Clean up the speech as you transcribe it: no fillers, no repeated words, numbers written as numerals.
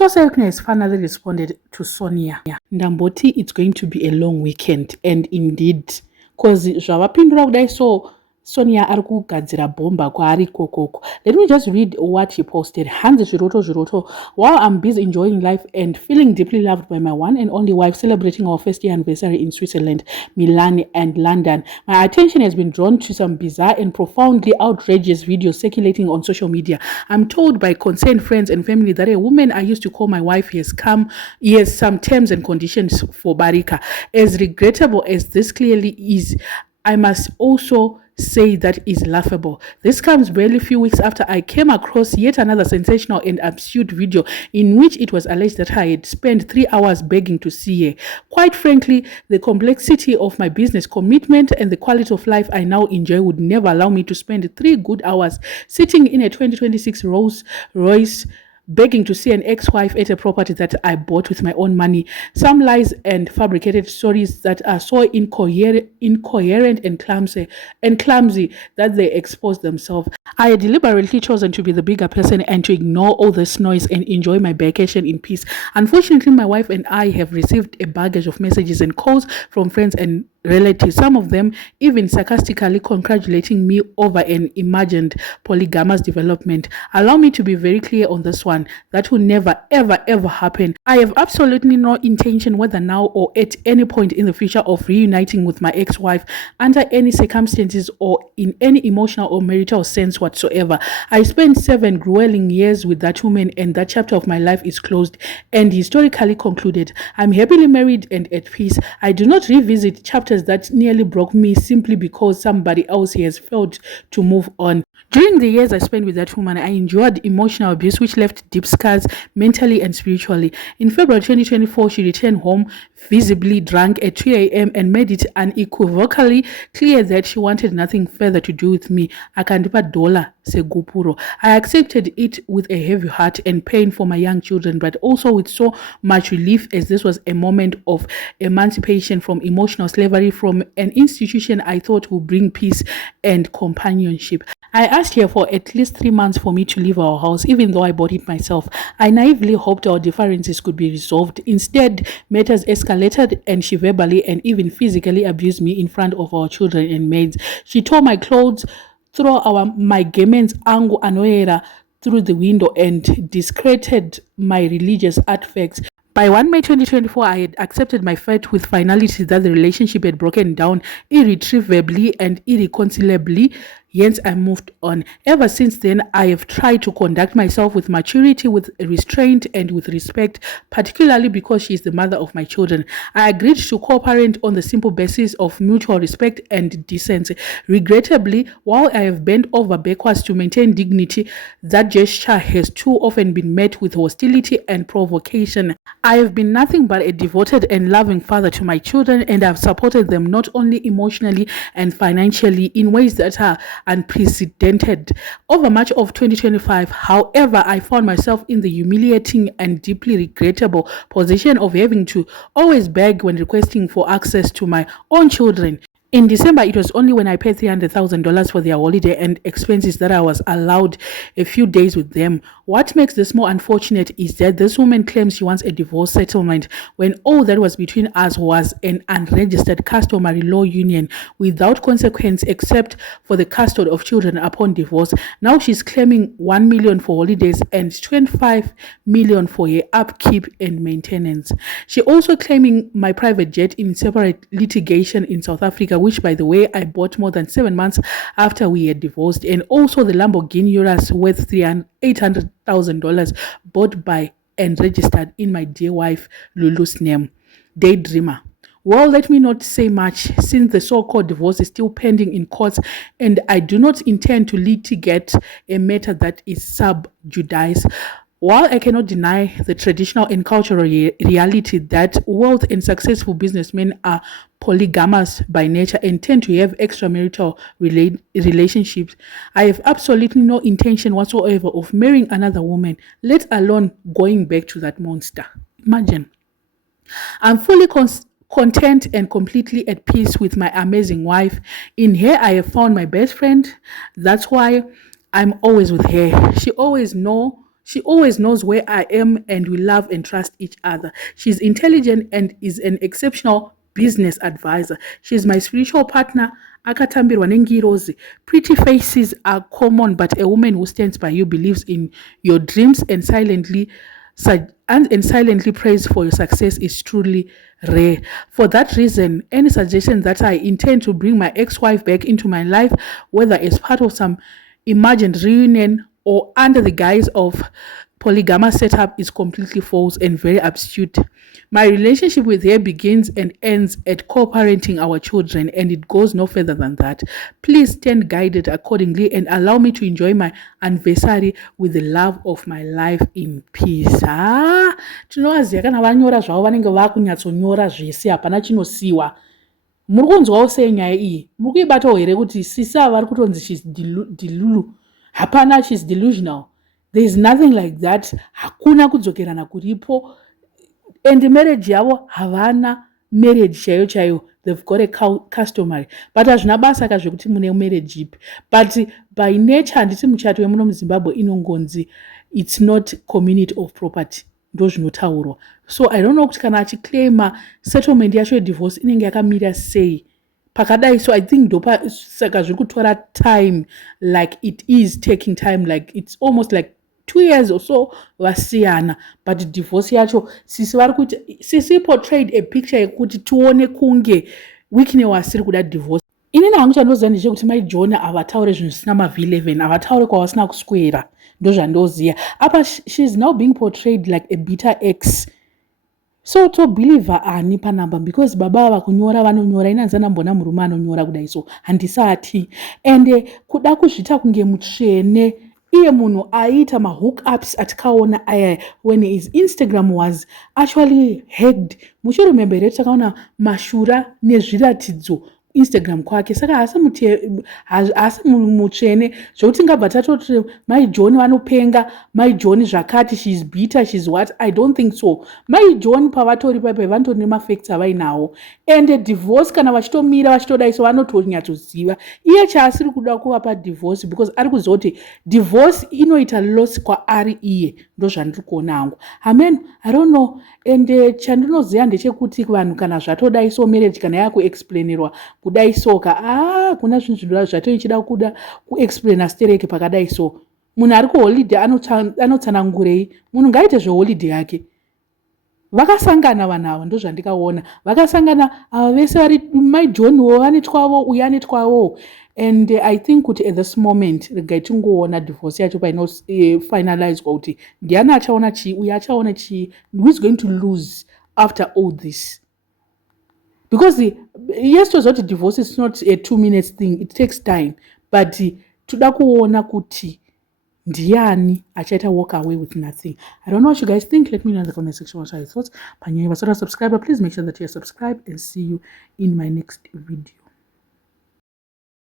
Wicknell has finally responded to Sonja. Ndamboti, it's going to be a long weekend, and indeed, because zvavapindura kudai so Sonja ari kugadzira bomba kwaari kokoko. Let me just read what he posted. Hanzi zviroto. While I'm busy enjoying life and feeling deeply loved by my one and only wife, celebrating our first year anniversary in Switzerland, Milan and London, my attention has been drawn to some bizarre and profoundly outrageous videos circulating on social media. I'm told by concerned friends and family that a woman I used to call my wife has some terms and conditions for Barika. As regrettable as this clearly is, I must also say that is laughable. This comes barely a few weeks after I came across yet another sensational and absurd video in which it was alleged that I had spent 3 hours begging to see her. Quite frankly, the complexity of my business commitment and the quality of life I now enjoy would never allow me to spend 3 good hours sitting in a 2026 Rolls Royce begging to see an ex-wife at a property that I bought with my own money. Some lies and fabricated stories that are so incoherent and clumsy that they expose themselves. I had deliberately chosen to be the bigger person and to ignore all this noise and enjoy my vacation in peace. Unfortunately, my wife and I have received a baggage of messages and calls from friends and relatives, some of them even sarcastically congratulating me over an imagined polygamous development. Allow me to be very clear on this one. That will never, ever happen. I have absolutely no intention, whether now or at any point in the future, of reuniting with my ex-wife under any circumstances or in any emotional or marital sense whatsoever. I spent 7 grueling years with that woman, and that chapter of my life is closed and historically concluded. I'm happily married and at peace. I do not revisit chapters that nearly broke me simply because somebody else has failed to move on. During the years I spent with that woman, I endured emotional abuse which left deep scars mentally and spiritually. In February 2024, she returned home visibly drunk at 2 a.m. and made it unequivocally clear that she wanted nothing further to do with me. Akandipa dola segupuro. I accepted it with a heavy heart and pain for my young children, but also with so much relief, as this was a moment of emancipation from emotional slavery from an institution I thought would bring peace and companionship. I asked her for at least 3 months for me to leave our house, even though I bought it myself. I naively hoped our differences could be resolved. Instead, matters escalated and she verbally and even physically abused me in front of our children and maids. She tore my clothes, threw my garments angu anoera through the window, and discredited my religious artifacts. By 1 May 2024, I had accepted my fate with finality that the relationship had broken down irretrievably and irreconcilably. Hence, I moved on. Ever since then, I have tried to conduct myself with maturity, with restraint, and with respect, particularly because she is the mother of my children. I agreed to cooperate on the simple basis of mutual respect and decency. Regrettably, while I have bent over backwards to maintain dignity, that gesture has too often been met with hostility and provocation. I have been nothing but a devoted and loving father to my children, and I have supported them not only emotionally and financially in ways that are unprecedented. Over much of 2025, however, I found myself in the humiliating and deeply regrettable position of having to always beg when requesting for access to my own children. In December, it was only when I paid $300,000 for their holiday and expenses that I was allowed a few days with them. What makes this more unfortunate is that this woman claims she wants a divorce settlement when all that was between us was an unregistered customary law union without consequence except for the custody of children upon divorce. Now she's claiming $1 million for holidays and $25 million for her upkeep and maintenance. She also claiming my private jet in separate litigation in South Africa, which, by the way, I bought more than 7 months after we had divorced, and also the Lamborghini Urus worth $800,000 bought by and registered in my dear wife Lulu's name. Daydreamer. Well, let me not say much, since the so-called divorce is still pending in courts, and I do not intend to litigate a matter that is sub judice. While I cannot deny the traditional and cultural reality that wealth and successful businessmen are polygamous by nature and tend to have extramarital relationships, I have absolutely no intention whatsoever of marrying another woman, let alone going back to that monster. Imagine. I'm fully content and completely at peace with my amazing wife. In her, I have found my best friend. That's why I'm always with her. She always knows She always knows where I am and we love and trust each other. She's intelligent and is an exceptional business advisor. She's my spiritual partner. Akatambirwa nengirozi. Pretty faces are common, but a woman who stands by you, believes in your dreams and silently prays for your success is truly rare. For that reason, any suggestion that I intend to bring my ex-wife back into my life, whether as part of some imagined reunion or under the guise of polygamous setup, is completely false and very absurd. My relationship with her begins and ends at co-parenting our children, and it goes no further than that. Please stand guided accordingly and allow me to enjoy my anniversary with the love of my life in peace. Tinovaziva kana vanyora zvavo vanenge vakunyatsonyora zvese, hapana chinosiwa. Muri kunzwawo sei nyaya iyi? Muri kuibatawo here kuti sisi ava vari kutonzi she's delulu? Hapana, she's delusional. There is nothing like that. Hakuna kudzokerana kuripo. And the marriage yavo havana marriage chaiyo chaiyo. They've got a customary. But hazvina basa kazvekuti mune marriage ipi. But by nature handiti muchato wemuno muZimbabwe inongonzi it's not community of property. Ndo zvinotaurwa. So I don't know kuti kana achiclaima settlement yacho divorce inenge yakamira sei pakadai. So I think ndopa saka zviri kutora time, like it is taking time, like it's almost like 2 years or so vasiyana. But divorce yacho sisi vari kuti sisi portrayed a picture yekuti tuone kunge Wicknell wasiri kuda divorce. Inini hangu chandoziva ndechekuti mai John havataure zvinhu zvisina mavhi11, havataure kwavasina kuswera. Ndo zvandoziva apa. She's now being portrayed like a bitter ex. So to believer ani panamba, because baba vakunyora vanonyora, inanzi anambona murume anonyora kudai, so handisati. And kuda kuzvita kunge mutsvene, iye munhu aita mahookups atikaona aya when his Instagram was actually hacked. Muchiremember here takaona mashura nezviratidzo Instagram kwake. Saka hasi mutsvene zvokuti ngabva tatoti mai John vanopenga, mai John zvakati, she's bitter, she's what. I don't think so. Mai John pavatori paipai vanotori nemafacts avainawo, and divorce kana vachitomira vachitodai so vanotonyatsoziva iye chaasiri kuda kuvapa divorce, because ari kuziva kuti divorce inoita loss kwaari iye. Ndo zvandiri kuona hangu. Amen, I don't know. And chandinoziva ndechekuti vanhu kana zvatodai so marriage kana yakuexplainerwa kudai soka, kuna zvinhu zvinhu zvatoichida kuda kuexplaina stereke pakadai so. Munhu ari kuholiday anotsanangurei? Munhu ngaite zveholiday yake. Vakasangana vanhu ava, ndo zvandikaona. Vakasangana ava vese vari mai John wo vane twavo, uyu ane twavo. And I think kuti at this moment regai tingoona divorce yacho paino finalized kuti ndiani achaona chii, uyu achaona chii, who is going to lose after all this. Because yes, to what divorce is not a 2 minutes thing, it takes time. But toda kuona kuti ndiani achaita walk away with nothing. I don't know what you guys think. Let me know in the comment section what are your thoughts. Panyai vasora subscriber, please make sure that you are subscribed, and see you in my next video.